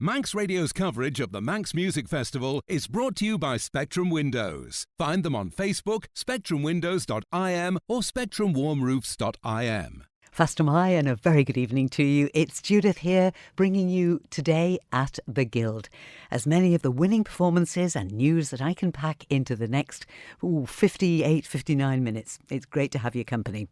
Manx Radio's coverage of the Manx Music Festival is brought to you by Spectrum Windows. Find them on Facebook, spectrumwindows.im or spectrumwarmroofs.im. Fastamai, and a very good evening to you. It's Judith here, bringing you Today at the Guild. As many of the winning performances and news that I can pack into the next 58, 59 minutes. It's great to have your company.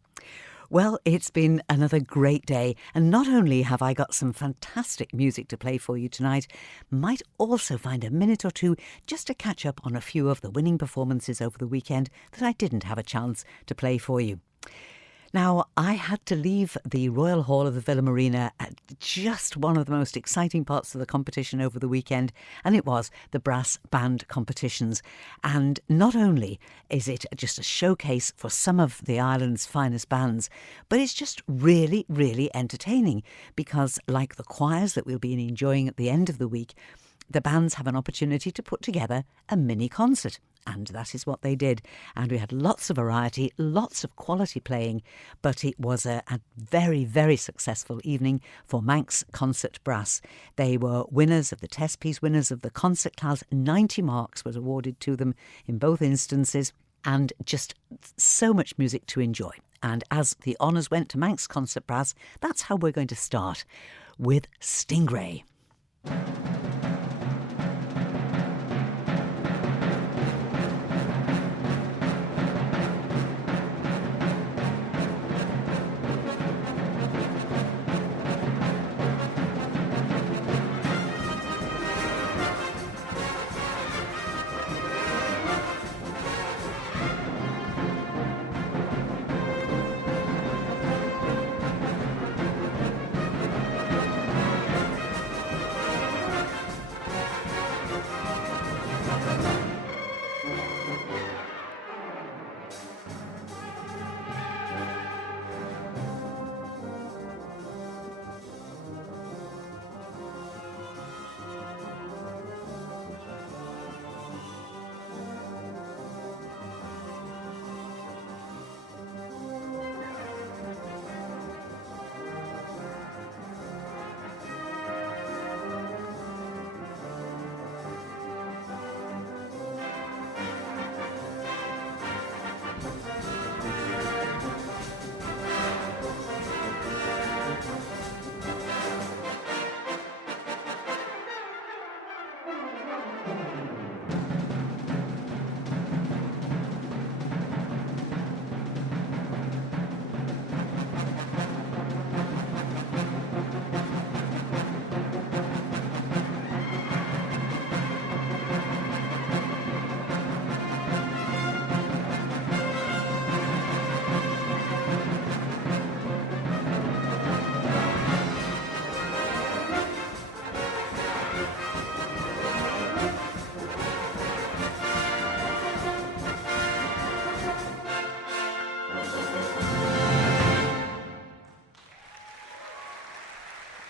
Well, it's been another great day, and not only have I got some fantastic music to play for you tonight, might also find a minute or two just to catch up on a few of the winning performances over the weekend that I didn't have a chance to play for you. Now, I had to leave the Royal Hall of the Villa Marina at just one of the most exciting parts of the competition over the weekend, and it was the brass band competitions. And not only is it just a showcase for some of the island's finest bands, but it's just really, really entertaining because, like the choirs that we'll be enjoying at the end of the week, the bands have an opportunity to put together a mini concert. And that is what they did. And we had lots of variety, lots of quality playing, but it was a very, very successful evening for Manx Concert Brass. They were winners of the test piece, winners of the concert class. 90 marks was awarded to them in both instances, and just so much music to enjoy. And as the honours went to Manx Concert Brass, that's how we're going to start with Stingray.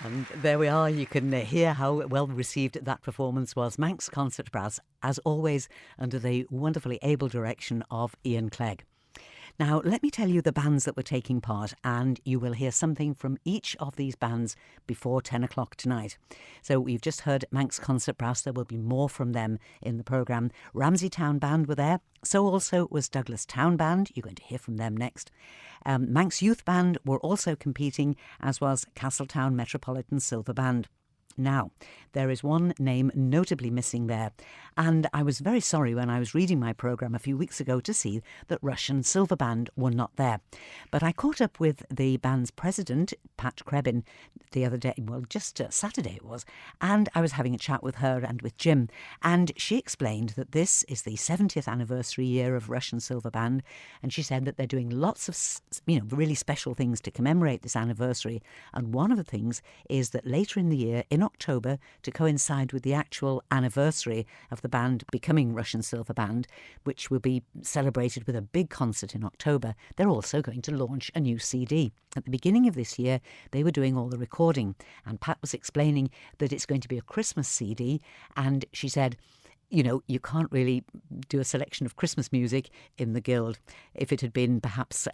And there we are. You can hear how well received that performance was. Manx Concert Brass, as always, under the wonderfully able direction of Ian Clegg. Now, let me tell you the bands that were taking part, and you will hear something from each of these bands before 10 o'clock tonight. So we've just heard Manx Concert Brass. There will be more from them in the programme. Ramsey Town Band were there. So also was Douglas Town Band. You're going to hear from them next. Manx Youth Band were also competing, as was Castletown Metropolitan Silver Band. Now, there is one name notably missing there, and I was very sorry when I was reading my programme a few weeks ago to see that Russian Silver Band were not there. But I caught up with the band's president, Pat Krebin, the other day, well, just Saturday it was, and I was having a chat with her and with Jim, and she explained that this is the 70th anniversary year of Russian Silver Band, and she said that they're doing lots of, really special things to commemorate this anniversary, and one of the things is that later in the year, in October, to coincide with the actual anniversary of the band becoming Russian Silver Band, which will be celebrated with a big concert in October, they're also going to launch a new CD. At the beginning of this year, they were doing all the recording, and Pat was explaining that it's going to be a Christmas CD, and she said, you know, you can't really do a selection of Christmas music in the Guild. If it had been perhaps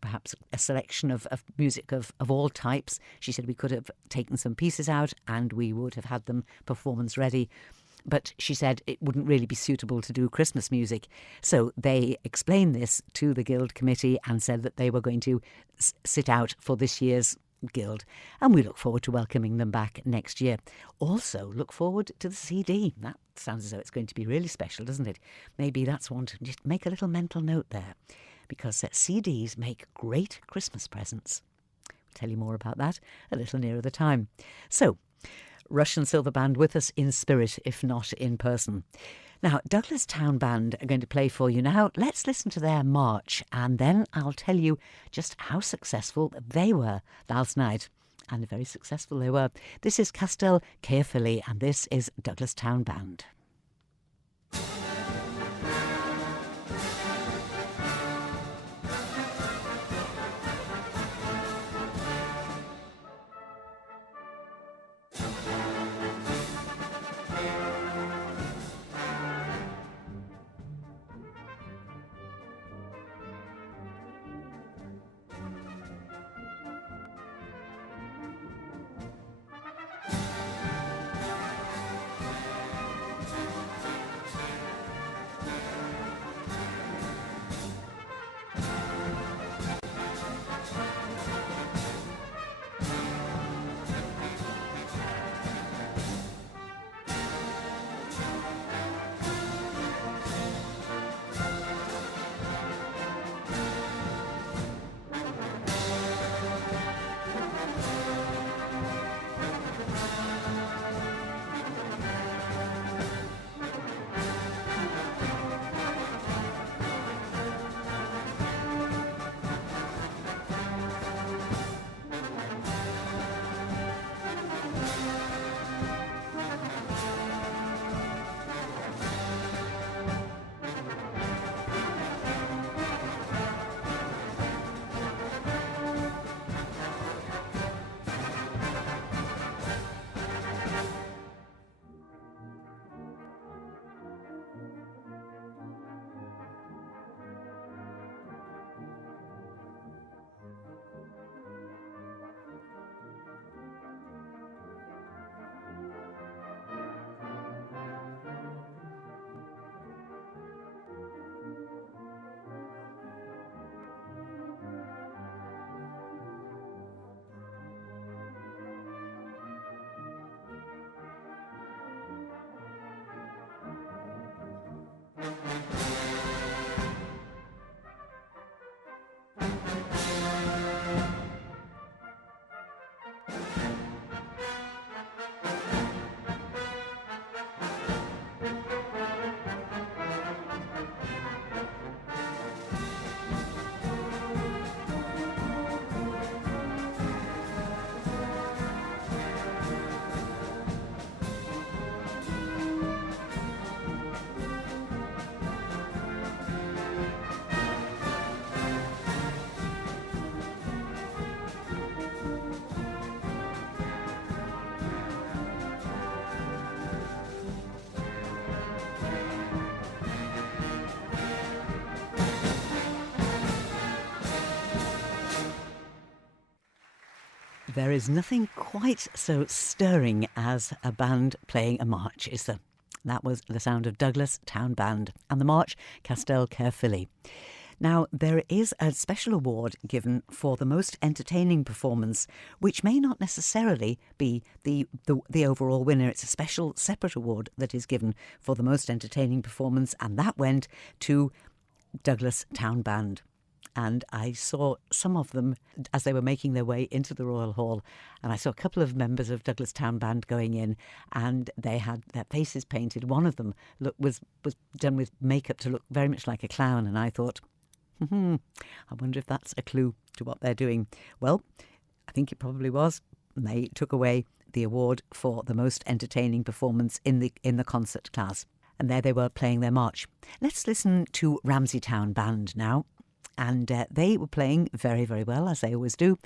perhaps a selection of music of all types, she said we could have taken some pieces out and we would have had them performance ready. But she said it wouldn't really be suitable to do Christmas music. So they explained this to the Guild committee and said that they were going to sit out for this year's Guild, and we look forward to welcoming them back next year. Also look forward to the CD. That sounds as though it's going to be really special, doesn't it? Maybe that's one to just make a little mental note there, because CDs make great Christmas presents. We'll tell you more about that a little nearer the time. So, Russian Silver Band with us in spirit, if not in person. Now, Douglas Town Band are going to play for you now. Let's listen to their march, and then I'll tell you just how successful they were last night. And very successful they were. This is Castell, Caerfilli, and this is Douglas Town Band. There is nothing quite so stirring as a band playing a march, is there? That was the sound of Douglas Town Band and the march Castell, Caerfilli. Now, there is a special award given for the most entertaining performance, which may not necessarily be the overall winner. It's a special separate award that is given for the most entertaining performance, and that went to Douglas Town Band. And I saw some of them as they were making their way into the Royal Hall. And I saw a couple of members of Douglas Town Band going in, and they had their faces painted. One of them was done with makeup to look very much like a clown. And I thought, I wonder if that's a clue to what they're doing. Well, I think it probably was. They took away the award for the most entertaining performance in the concert class. And there they were playing their march. Let's listen to Ramsey Town Band now. and they were playing very, very well, as they always do.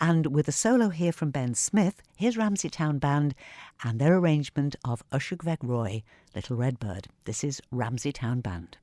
And with a solo here from Ben Smith, here's Ramsey Town Band and their arrangement of Ushugveg Roy, Little Red Bird. This is Ramsey Town Band.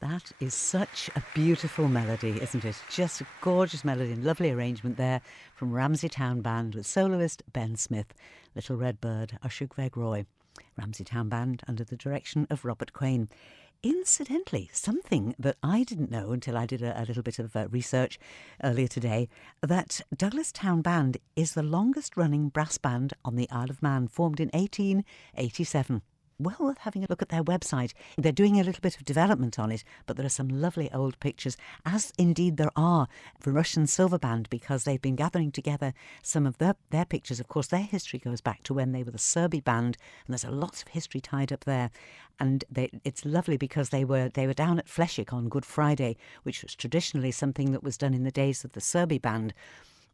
That is such a beautiful melody, isn't it? Just a gorgeous melody and lovely arrangement there from Ramsey Town Band with soloist Ben Smith, Little Red Bird, Ushugveg Roy. Ramsey Town Band under the direction of Robert Quain. Incidentally, something that I didn't know until I did a little bit of research earlier today, that Douglas Town Band is the longest running brass band on the Isle of Man, formed in 1887. Well worth having a look at their website. They're doing a little bit of development on it, but there are some lovely old pictures, as indeed there are for Russian Silver Band, because they've been gathering together some of their pictures. Of course, their history goes back to when they were the Serby Band, and there's a lot of history tied up there. And it's lovely because they were down at Fleshwick on Good Friday, which was traditionally something that was done in the days of the Serby Band.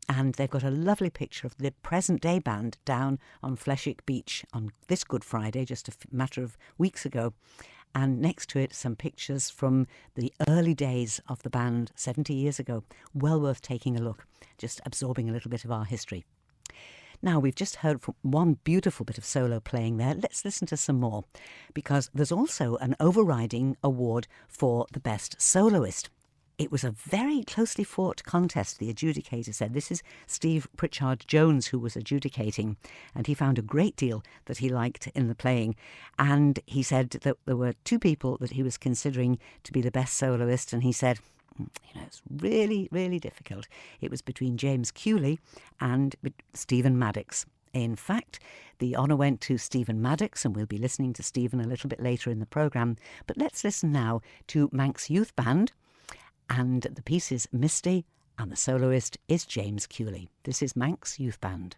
And they've got a lovely picture of the present-day band down on Fleshick Beach on this Good Friday, just a matter of weeks ago. And next to it, some pictures from the early days of the band 70 years ago. Well worth taking a look, just absorbing a little bit of our history. Now, we've just heard from one beautiful bit of solo playing there. Let's listen to some more, because there's also an overriding award for the best soloist. It was a very closely fought contest, the adjudicator said. This is Steve Pritchard-Jones who was adjudicating, and he found a great deal that he liked in the playing. And he said that there were two people that he was considering to be the best soloist, and he said, it's really, really difficult. It was between James Kewley and Stephen Maddocks. In fact, the honour went to Stephen Maddocks, and we'll be listening to Stephen a little bit later in the programme. But let's listen now to Manx Youth Band. And the piece is Misty, and the soloist is James Kewley. This is Manx Youth Band.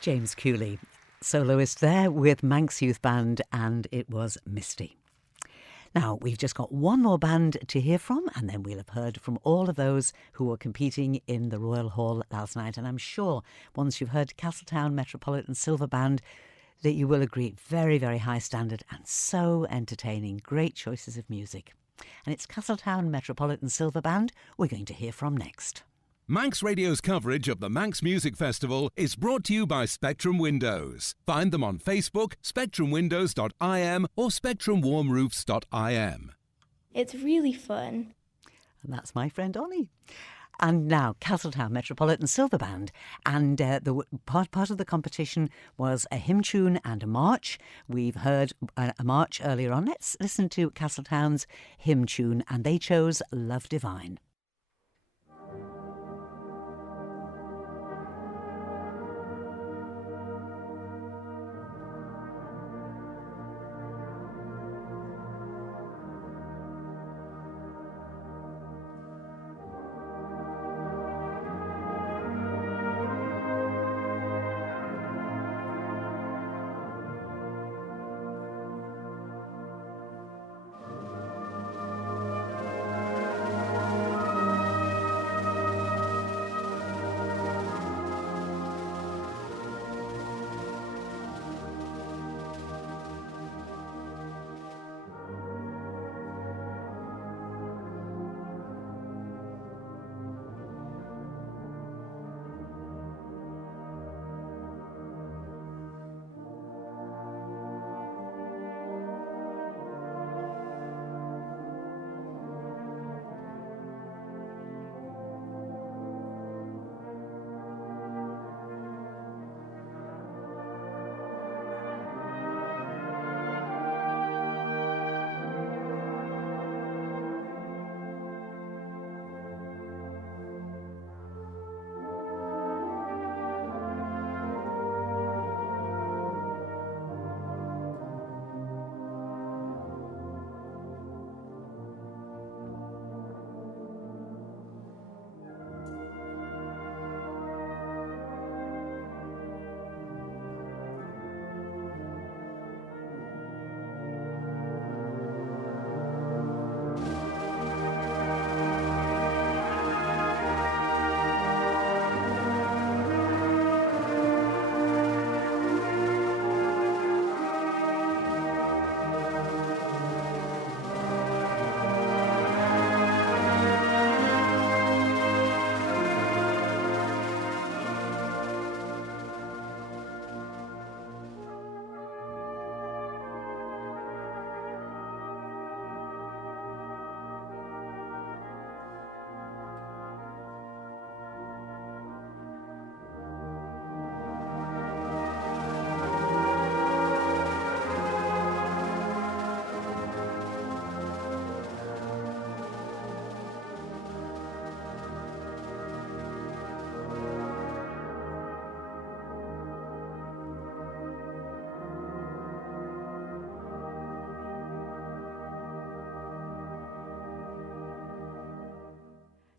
James Kewley, soloist there with Manx Youth Band, and it was Misty. Now, we've just got one more band to hear from, and then we'll have heard from all of those who were competing in the Royal Hall last night. And I'm sure once you've heard Castletown Metropolitan Silver Band that you will agree, very, very high standard and so entertaining. Great choices of music. And it's Castletown Metropolitan Silver Band we're going to hear from next. Manx Radio's coverage of the Manx Music Festival is brought to you by Spectrum Windows. Find them on Facebook, spectrumwindows.im or spectrumwarmroofs.im. It's really fun. And that's my friend Ollie. And now, Castletown Metropolitan Silver Band. And the part of the competition was a hymn tune and a march. We've heard a march earlier on. Let's listen to Castletown's hymn tune, and they chose Love Divine.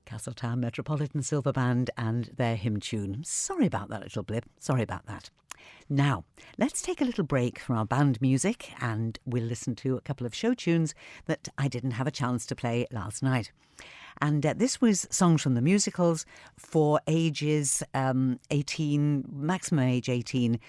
Castletown Metropolitan Silver Band and their hymn tune. Sorry about that little blip. Sorry about that. Now, let's take a little break from our band music and we'll listen to a couple of show tunes that I didn't have a chance to play last night. And this was songs from the musicals for ages 18, maximum age 18,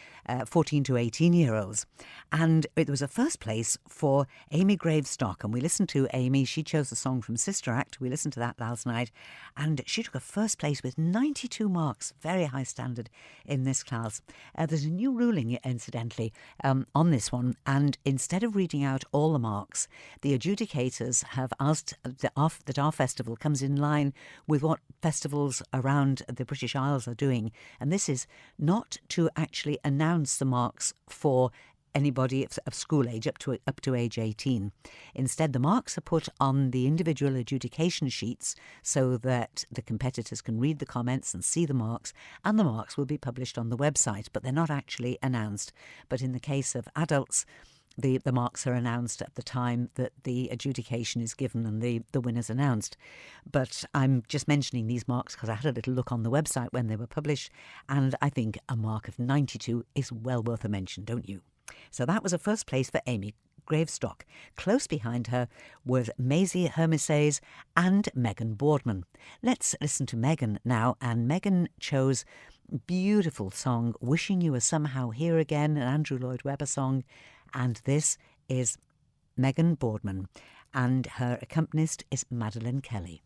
14 to 18-year-olds. And it was a first place for Amy Gravestock. And we listened to Amy. She chose a song from Sister Act. We listened to that last night. And she took a first place with 92 marks. Very high standard in this class. There's a new ruling, incidentally, on this one. And instead of reading out all the marks, the adjudicators have asked that our festival comes in line with what festivals around the British Isles are doing. And this is not to actually announce the marks for anybody of school age up to age 18. Instead, the marks are put on the individual adjudication sheets so that the competitors can read the comments and see the marks, and the marks will be published on the website, but they're not actually announced. But in the case of adults, the marks are announced at the time that the adjudication is given and the winner's announced. But I'm just mentioning these marks because I had a little look on the website when they were published, and I think a mark of 92 is well worth a mention, don't you? So that was a first place for Amy Gravestock. Close behind her were Meisie Hermisays and Megan Boardman. Let's listen to Megan now, and Megan chose a beautiful song, Wishing You Were Somehow Here Again, an Andrew Lloyd Webber song, and this is Megan Boardman, and her accompanist is Madeleine Kelly.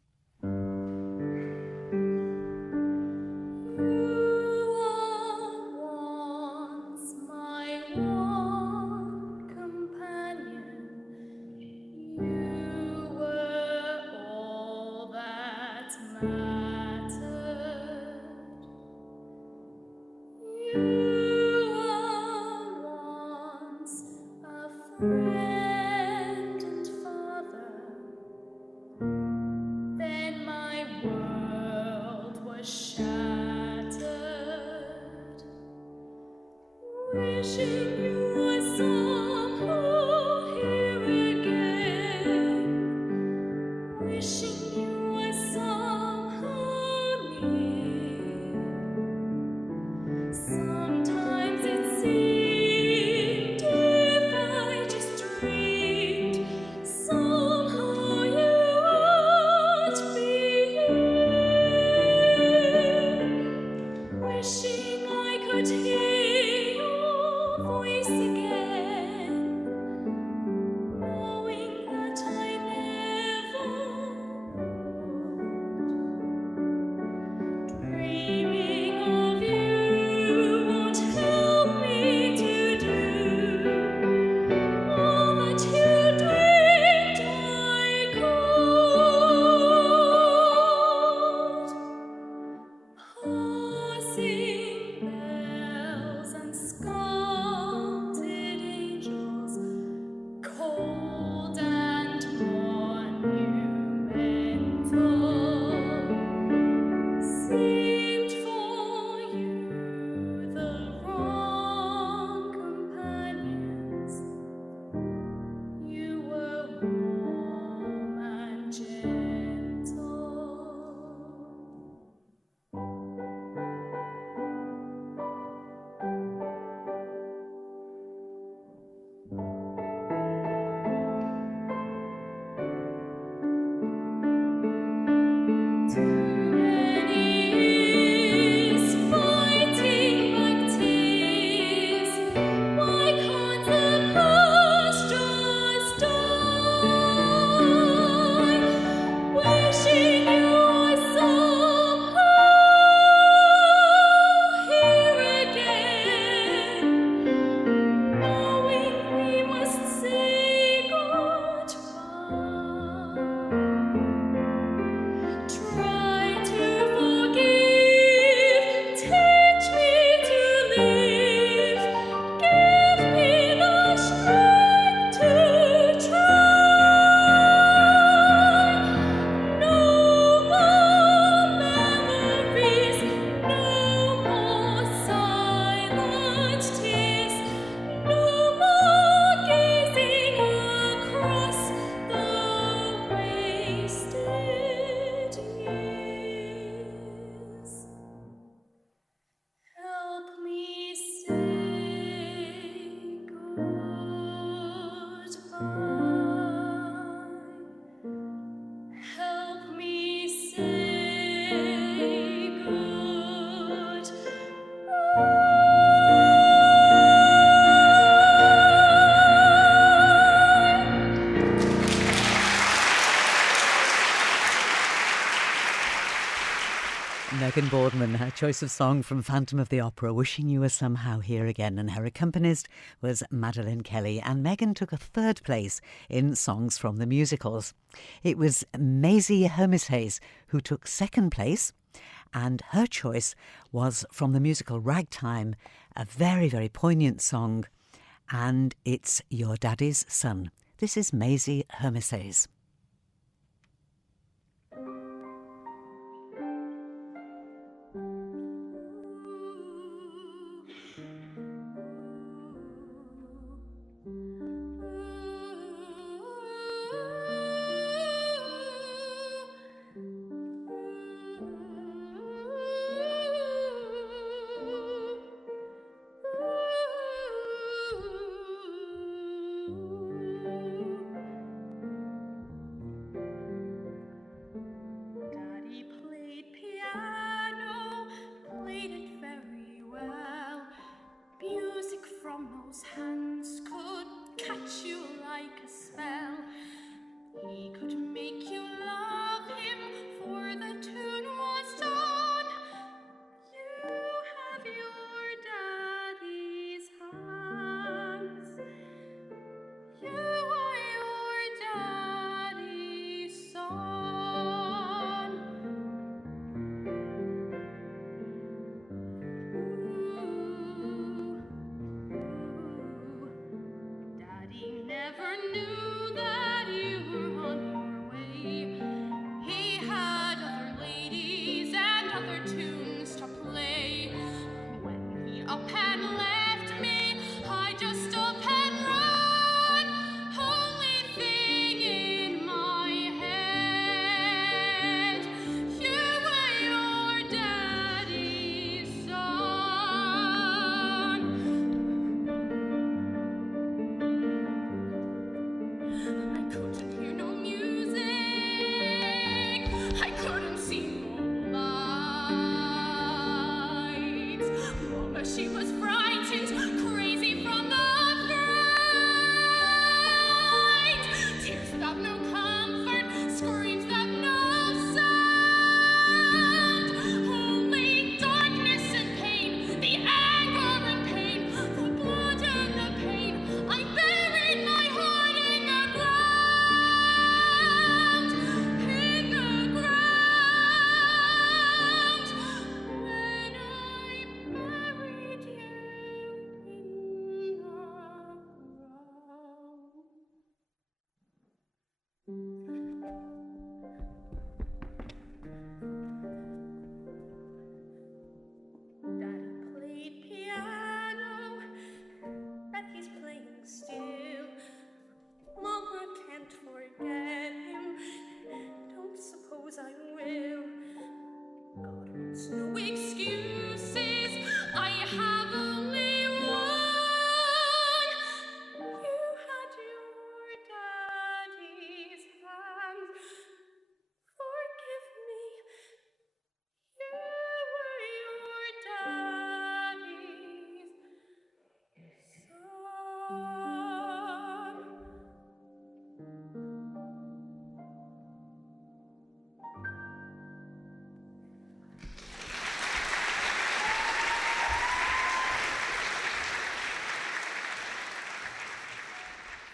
Megan Boardman, her choice of song from Phantom of the Opera, Wishing You Were Somehow Here Again, and her accompanist was Madeleine Kelly, and Megan took a third place in songs from the musicals. It was Meisie Hermisays who took second place, and her choice was from the musical Ragtime, a very, very poignant song, and it's Your Daddy's Son. This is Meisie Hermisays.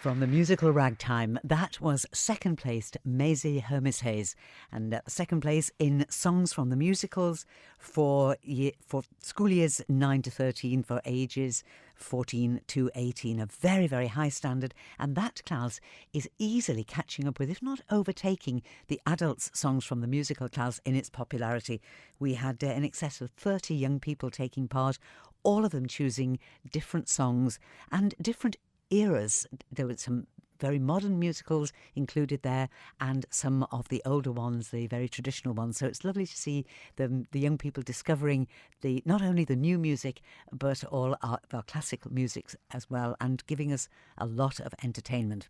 From the musical Ragtime, that was second placed Meisie Germishuys, and second place in songs from the musicals for school years 9 to 13, for ages 14 to 18. A very, very high standard, and that class is easily catching up with, if not overtaking, the adults' songs from the musical class in its popularity. We had in excess of 30 young people taking part, all of them choosing different songs and different eras. There were some very modern musicals included there and some of the older ones, the very traditional ones. So it's lovely to see the young people discovering not only the new music but all our classical music as well, and giving us a lot of entertainment.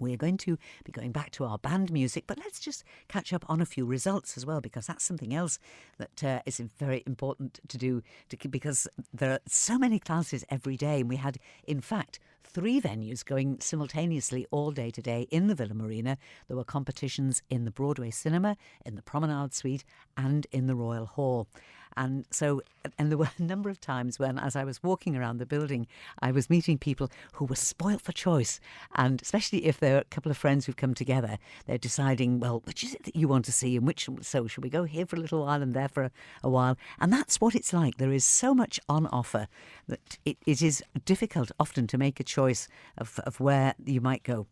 We're going to be going back to our band music, but let's just catch up on a few results as well, because that's something else that is very important to do, because there are so many classes every day. And we had, in fact, 3 venues going simultaneously all day today in the Villa Marina. There were competitions in the Broadway Cinema, in the Promenade Suite and in the Royal Hall. And there were a number of times when, as I was walking around the building, I was meeting people who were spoilt for choice. And especially if there are a couple of friends who've come together, they're deciding, well, which is it that you want to see, and so should we go here for a little while and there for a while? And that's what it's like. There is so much on offer that it is difficult often to make a choice of where you might go.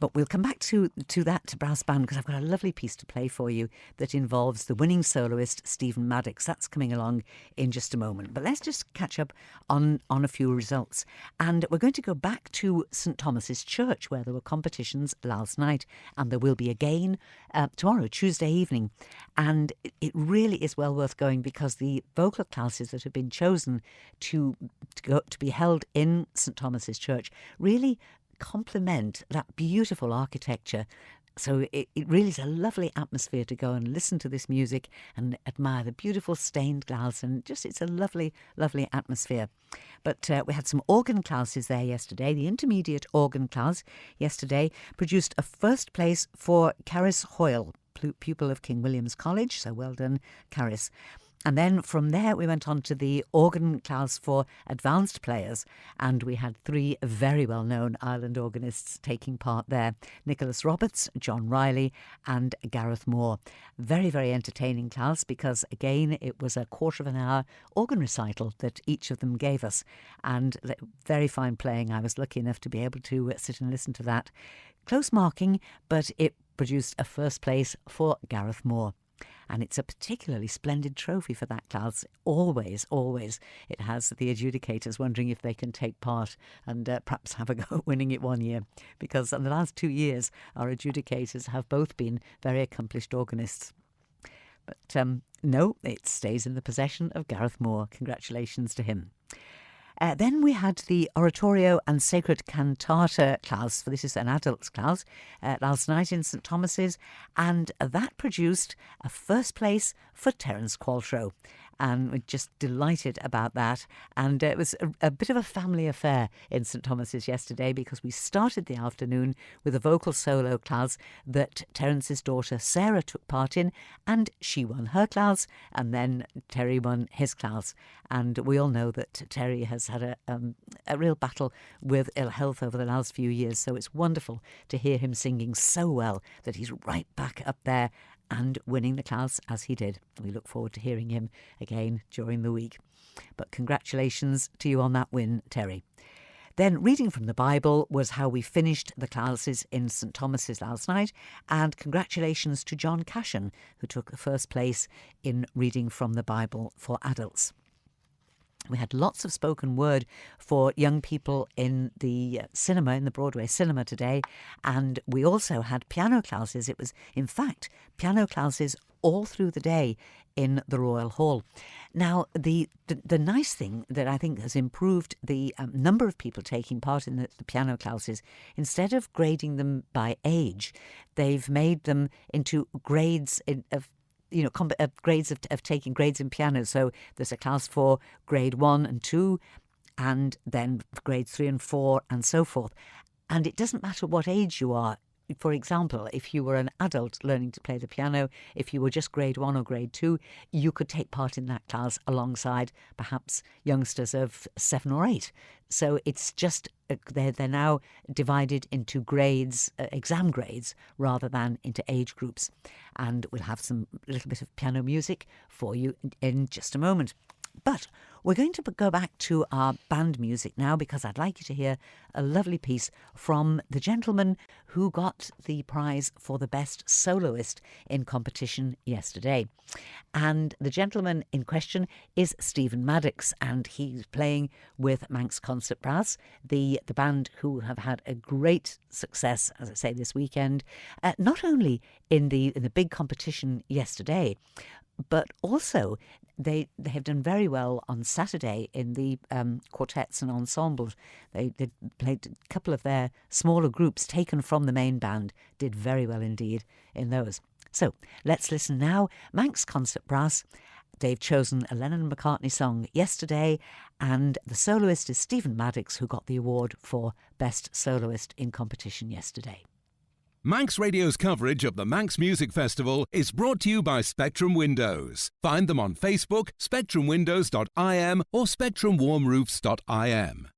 But we'll come back to that brass band, because I've got a lovely piece to play for you that involves the winning soloist, Stephen Maddocks. That's coming along in just a moment. But let's just catch up on a few results. And we're going to go back to St Thomas's Church, where there were competitions last night. And there will be again tomorrow, Tuesday evening. And it really is well worth going, because the vocal classes that have been chosen to be held in St Thomas's Church really complement that beautiful architecture. So it really is a lovely atmosphere to go and listen to this music and admire the beautiful stained glass, and just it's a lovely, lovely atmosphere. But we had some organ classes there yesterday. The intermediate organ class yesterday produced a first place for Caris Hoile, pupil of King William's College, so well done, Caris. And then from there we went on to the organ class for advanced players, and we had 3 very well-known Ireland organists taking part there: Nicholas Roberts, John Riley and Gareth Moore. Very, very entertaining class, because again it was a quarter of an hour organ recital that each of them gave us, and very fine playing. I was lucky enough to be able to sit and listen to that. Close marking, but it produced a first place for Gareth Moore. And it's a particularly splendid trophy for that class. Always, always it has the adjudicators wondering if they can take part and perhaps have a go at winning it one year. Because in the last 2 years, our adjudicators have both been very accomplished organists. But no, it stays in the possession of Gareth Moore. Congratulations to him. Then we had the Oratorio and Sacred Cantata class, for this is an adults class, last night in St Thomas's, and that produced a first place for Terence Qualtrough. And we're just delighted about that. And it was a bit of a family affair in St Thomas's yesterday, because we started the afternoon with a vocal solo class that Terence's daughter Sarah took part in, and she won her class, and then Terry won his class. And we all know that Terry has had a real battle with ill health over the last few years, so it's wonderful to hear him singing so well that he's right back up there and winning the class as he did. We look forward to hearing him again during the week. But congratulations to you on that win, Terry. Then reading from the Bible was how we finished the classes in St Thomas's last night, and congratulations to John Cashin, who took the first place in reading from the Bible for adults. We had lots of spoken word for young people in the cinema, in the Broadway Cinema today. And we also had piano classes. It was, in fact, piano classes all through the day in the Royal Hall. Now, the nice thing that I think has improved the number of people taking part in the piano classes, instead of grading them by age, they've made them into grades of grades of taking grades in piano. So there's a class for grade 1 and 2, and then grades 3 and 4 and so forth. And it doesn't matter what age you are. for example, if you were an adult learning to play the piano, if you were just grade 1 or grade 2, you could take part in that class alongside perhaps youngsters of 7 or 8. So it's just, they're now divided into grades, exam grades, rather than into age groups. And we'll have some little bit of piano music for you in just a moment. But we're going to go back to our band music now, because I'd like you to hear a lovely piece from the gentleman who got the prize for the best soloist in competition yesterday. And the gentleman in question is Stephen Maddocks, and he's playing with Manx Concert Brass, the band who have had a great success, as I say, this weekend, not only in the big competition yesterday, but also they have done very well on Saturday in the quartets and ensembles. They played a couple of their smaller groups taken from the main band, did very well indeed in those. So let's listen now. Manx Concert Brass, they've chosen a Lennon and McCartney song yesterday, and the soloist is Stephen Maddocks, who got the award for Best Soloist in competition yesterday. Manx Radio's coverage of the Manx Music Festival is brought to you by Spectrum Windows. Find them on Facebook, spectrumwindows.im or spectrumwarmroofs.im.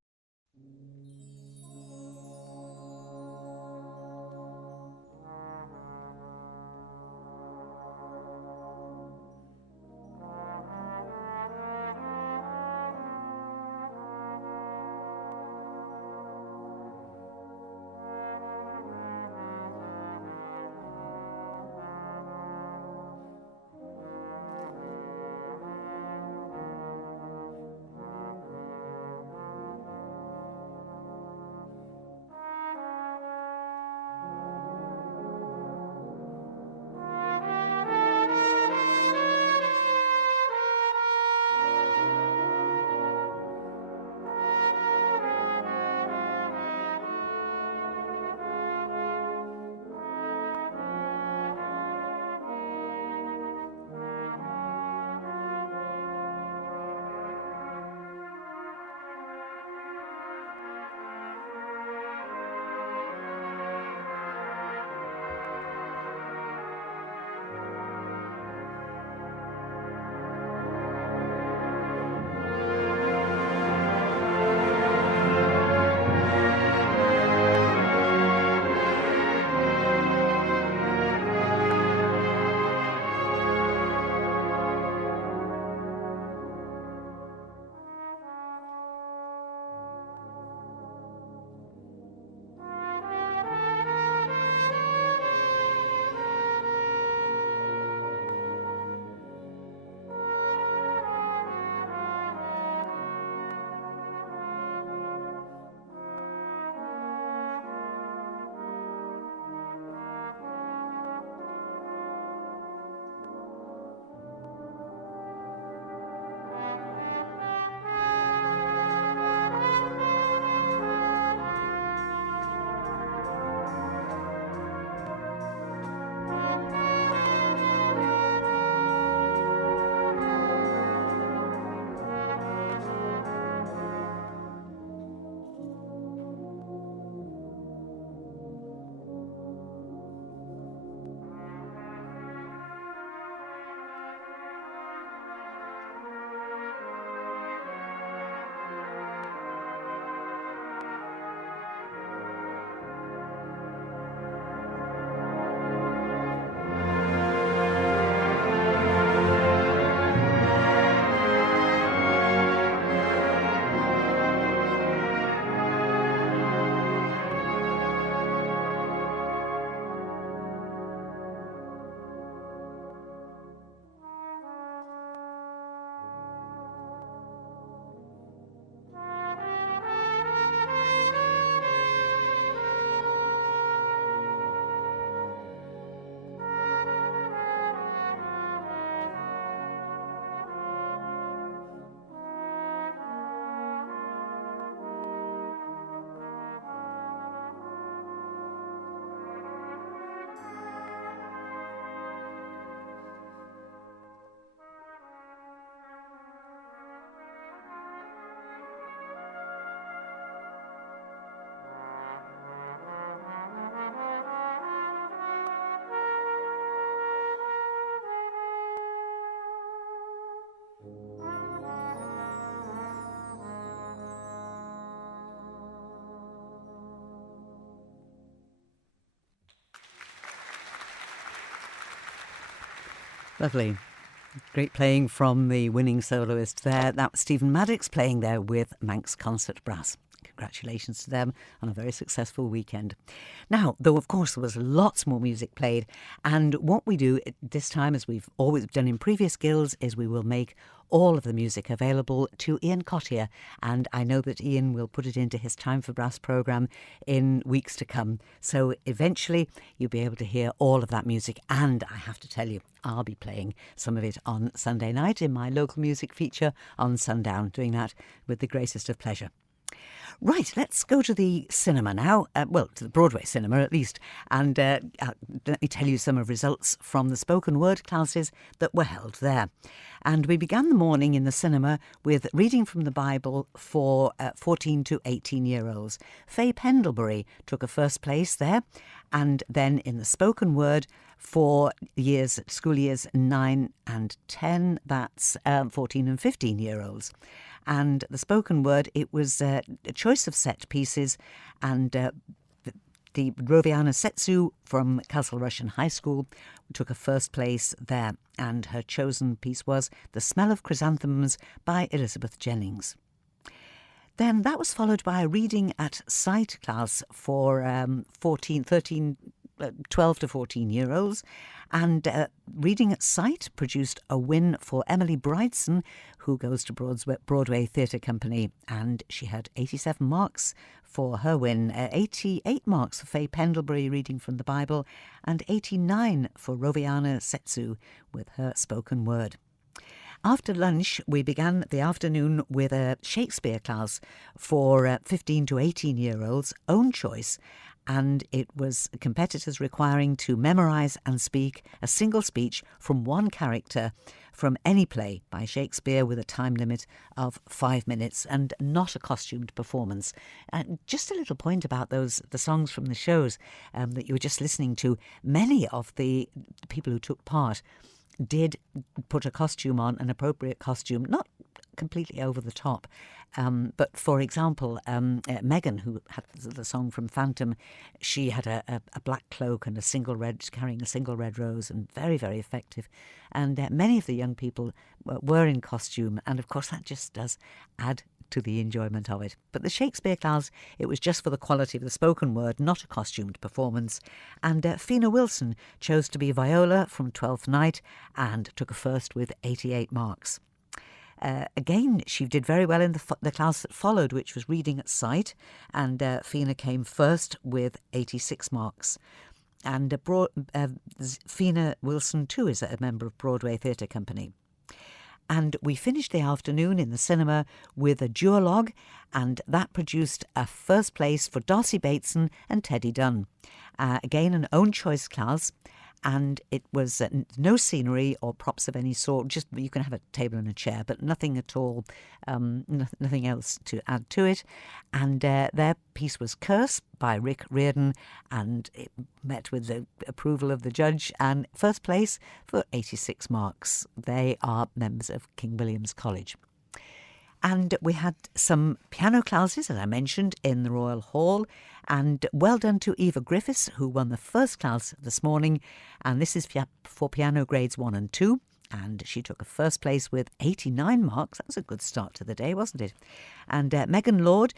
Lovely. Great playing from the winning soloist there. That was Stephen Maddocks playing there with Manx Concert Brass. Congratulations to them on a very successful weekend. Now, though, of course, there was lots more music played. And what we do at this time, as we've always done in previous guilds, is we will make all of the music available to Ian Cottier. And I know that Ian will put it into his Time for Brass programme in weeks to come. So eventually you'll be able to hear all of that music. And I have to tell you, I'll be playing some of it on Sunday night in my local music feature on Sundown, doing that with the greatest of pleasure. Right, let's go to the cinema now, to the Broadway cinema at least, and let me tell you some of results from the spoken word classes that were held there. And we began the morning in the cinema with reading from the Bible for 14 to 18-year-olds. Faye Pendlebury took a first place there, and then in the spoken word for school years 9 and 10, that's 14 and 15-year-olds. And the spoken word, it was a choice of set pieces, and the Roviana Setsu from Castle Russian High School took a first place there, and her chosen piece was The Smell of Chrysanthemums by Elizabeth Jennings. Then that was followed by a reading at sight class for 12 to 14-year-olds, and reading at sight produced a win for Emily Brightson, who goes to Broadway Theatre Company, and she had 87 marks for her win, 88 marks for Faye Pendlebury reading from the Bible, and 89 for Roviana Setsu with her spoken word. After lunch, we began the afternoon with a Shakespeare class for 15 to 18-year-olds, own choice, and it was competitors requiring to memorise and speak a single speech from one character from any play by Shakespeare with a time limit of 5 minutes and not a costumed performance. Just a little point about the songs from the shows that you were just listening to. Many of the people who took part did put a costume on, an appropriate costume, not completely over the top. But for example, Megan, who had the song from Phantom, she had a black cloak and carrying a single red rose, and very, very effective. And many of the young people were in costume, and of course that just does add to the enjoyment of it. But the Shakespeare class, it was just for the quality of the spoken word, not a costumed performance. And Fina Wilson chose to be Viola from Twelfth Night and took a first with 88 marks. Again, she did very well in the class that followed, which was reading at sight, and Fina came first with 86 marks. And Fina Wilson too is a member of Broadway Theatre Company. And we finished the afternoon in the cinema with a duologue, and that produced a first place for Darcy Bateson and Teddy Dunn. Again, an own choice class, and it was no scenery or props of any sort. Just you can have a table and a chair, but nothing at all, nothing else to add to it. And their piece was Curse by Rick Reardon, and it met with the approval of the judge, and first place for 86 marks. They are members of King William's College. And we had some piano classes, as I mentioned, in the Royal Hall. And well done to Eva Griffiths, who won the first class this morning. And this is for piano grades 1 and 2. And she took a first place with 89 marks. That was a good start to the day, wasn't it? And Megan Lord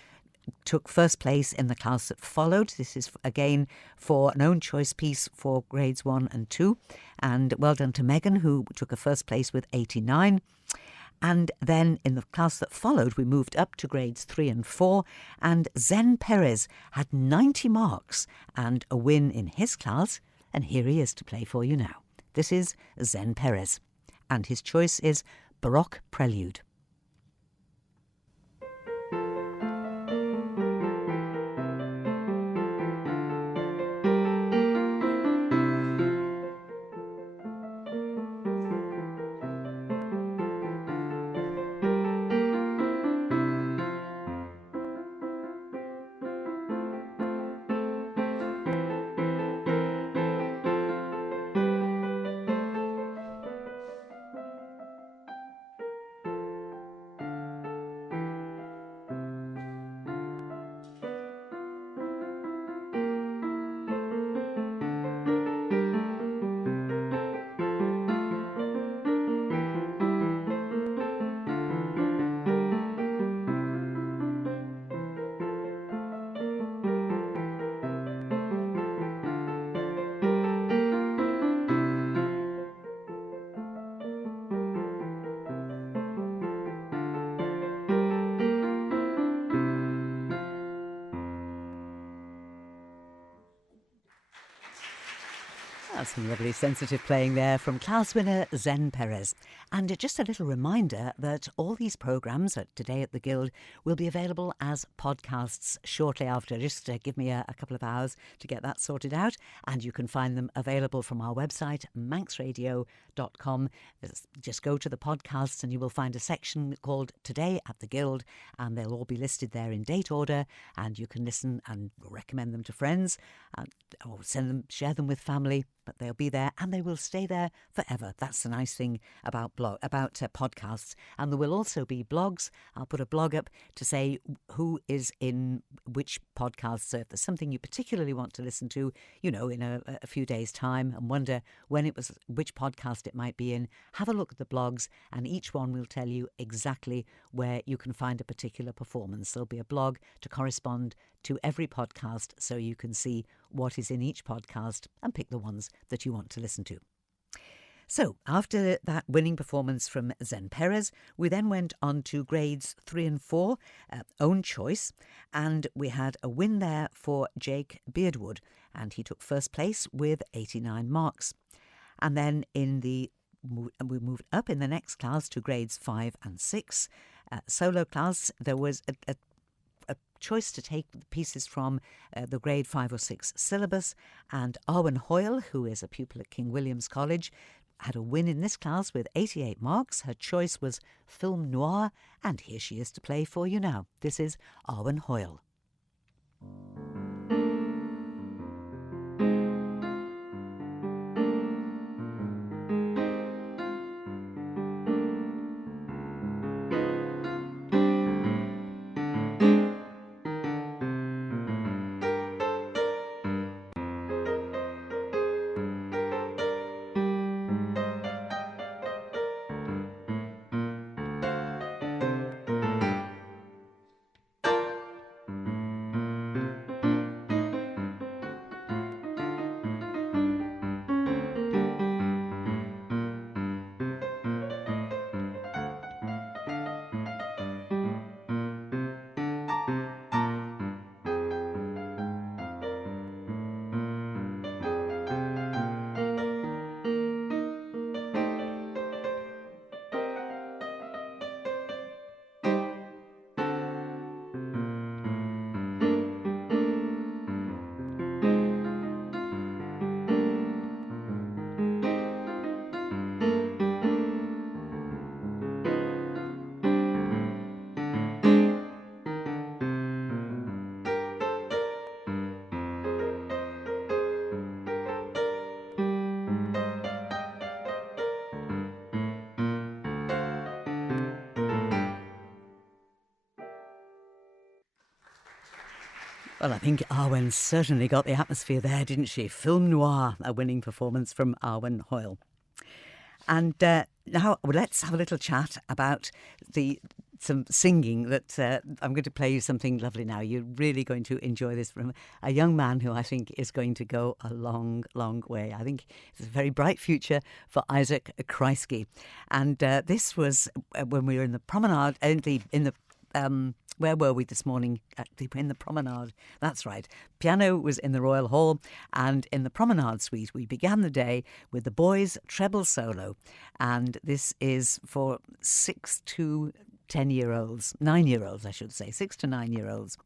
took first place in the class that followed. This is, again, for an own choice piece for grades 1 and 2. And well done to Megan, who took a first place with 89. And then in the class that followed, we moved up to grades 3 and 4, and Zen Perez had 90 marks and a win in his class, and here he is to play for you now. This is Zen Perez, and his choice is Baroque Prelude. Some lovely sensitive playing there from class winner Zen Perez. And just a little reminder that all these programmes Today at the Guild will be available as podcasts shortly after. Just give me a couple of hours to get that sorted out, and you can find them available from our website, manxradio.com. Just go to the podcasts and you will find a section called Today at the Guild, and they'll all be listed there in date order, and you can listen and recommend them to friends, or share them with family. But they'll be there and they will stay there forever. That's the nice thing about podcasts. And there will also be blogs. I'll put a blog up to say who is in which podcast. So if there's something you particularly want to listen to, in a few days' time, and wonder which podcast it might be in, have a look at the blogs, and each one will tell you exactly where you can find a particular performance. There'll be a blog to correspond to every podcast, so you can see what is in each podcast and pick the ones that you want to listen to. So after that winning performance from Zen Perez, we then went on to grades 3 and 4, own choice, and we had a win there for Jake Beardwood, and he took first place with 89 marks. And then we moved up in the next class to grades 5 and 6. Solo class, there was a choice to take the pieces from the grade 5 or 6 syllabus, and Arwen Hoile, who is a pupil at King William's College, had a win in this class with 88 marks. Her choice was Film Noir, and here she is to play for you now. This is Arwen Hoile. Well, I think Arwen certainly got the atmosphere there, didn't she? Film Noir, a winning performance from Arwen Hoile. And now let's have a little chat about some singing that I'm going to play you something lovely now. You're really going to enjoy this from a young man who I think is going to go a long, long way. I think it's a very bright future for Isaak Kreisky. And this was when we were in the promenade, where were we this morning? In the promenade. That's right. Piano was in the Royal Hall, and in the promenade suite we began the day with the boys' treble solo. And this is for 6 to 10-year-olds, 9-year-olds I should say, 6 to 9-year-olds.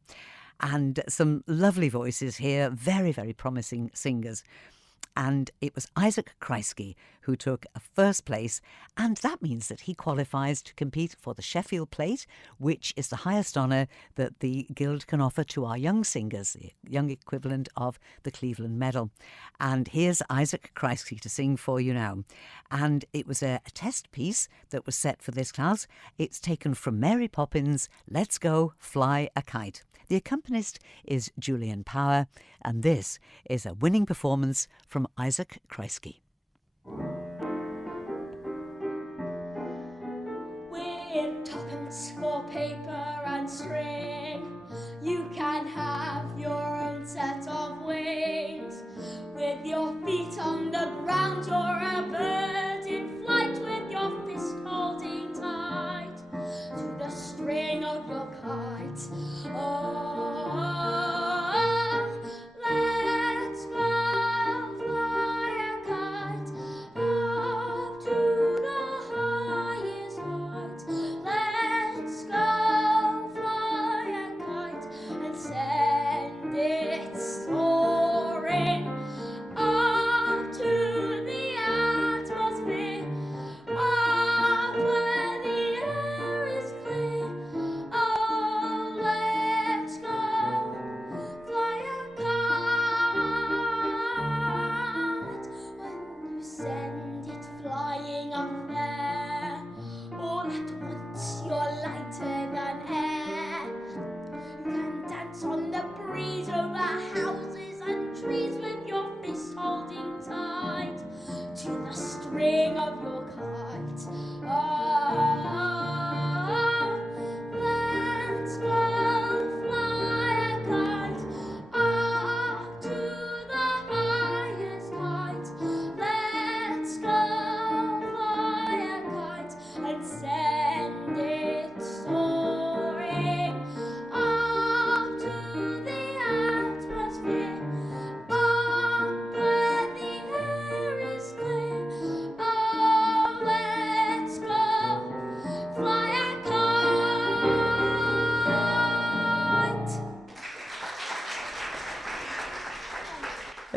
And some lovely voices here, very, very promising singers. And it was Isaak Kreisky who took a first place, and that means that he qualifies to compete for the Sheffield Plate, which is the highest honour that the Guild can offer to our young singers, the young equivalent of the Cleveland Medal. And here's Isaak Kreisky to sing for you now. And it was a test piece that was set for this class. It's taken from Mary Poppins' Let's Go Fly a Kite. The accompanist is Julian Power, and this is a winning performance from Isaak Kreisky. With tuppence for paper and string, you can have your own set of wings. With your feet on the ground, you're a bird in flight, with your fist holding tight to the string of your kite. Oh, let's go fly a kite.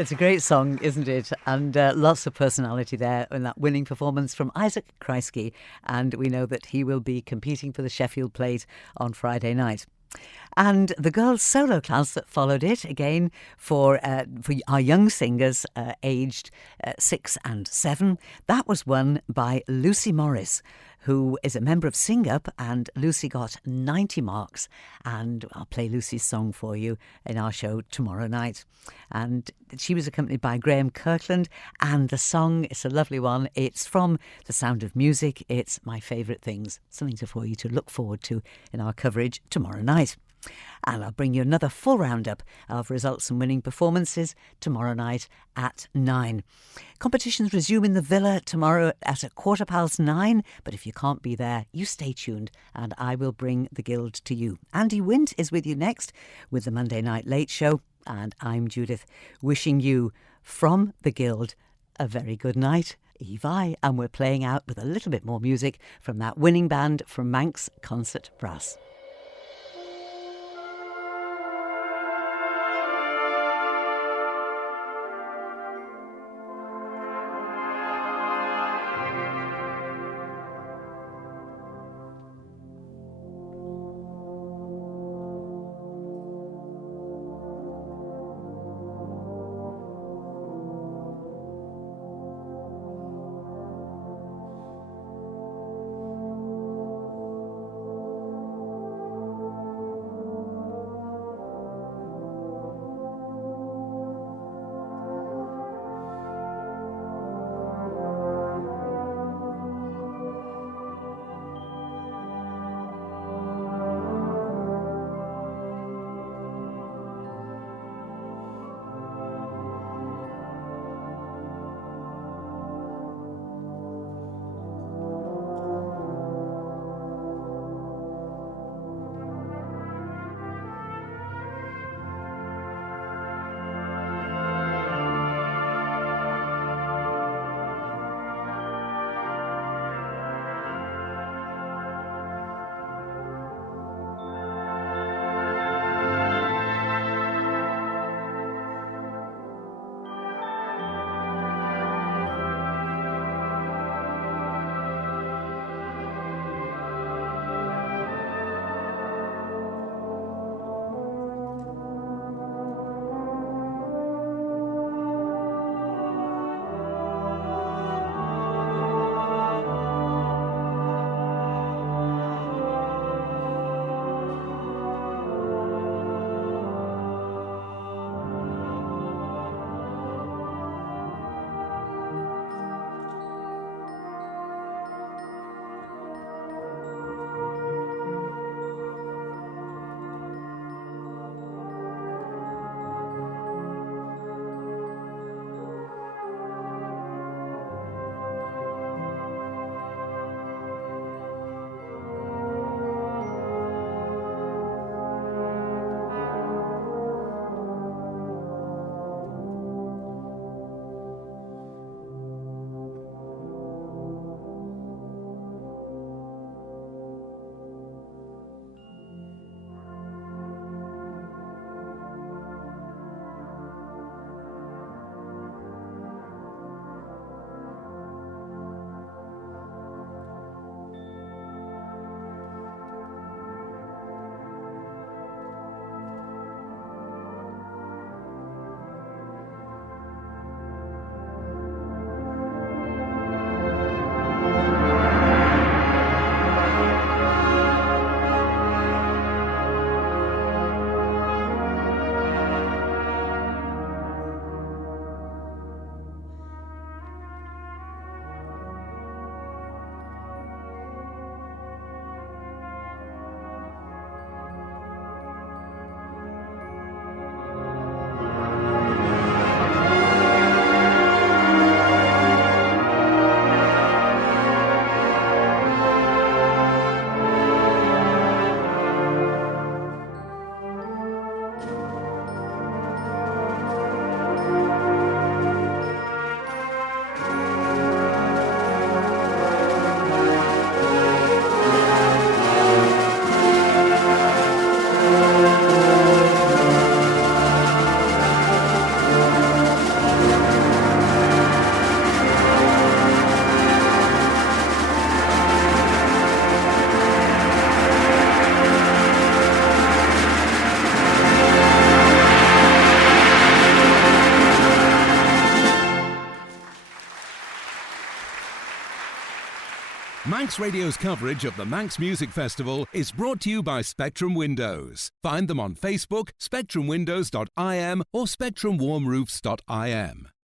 It's a great song, isn't it? And lots of personality there in that winning performance from Isaak Kreisky. And we know that he will be competing for the Sheffield Plate on Friday night. And the girls' solo class that followed it, again, for our young singers aged 6 and 7, that was won by Lucy Morris, who is a member of Sing Up, and Lucy got 90 marks. And I'll play Lucy's song for you in our show tomorrow night. And she was accompanied by Graham Kirkland, and the song is a lovely one. It's from The Sound of Music. It's My Favourite Things, something for you to look forward to in our coverage tomorrow night. And I'll bring you another full roundup of results and winning performances tomorrow night at 9. Competitions resume in the Villa tomorrow at 9:15. But if you can't be there, you stay tuned and I will bring the Guild to you. Andy Wint is with you next with the Monday Night Late Show. And I'm Judith, wishing you from the Guild a very good night. Evi, and we're playing out with a little bit more music from that winning band from Manx Concert Brass. Manx Radio's coverage of the Manx Music Festival is brought to you by Spectrum Windows. Find them on Facebook, spectrumwindows.im or spectrumwarmroofs.im.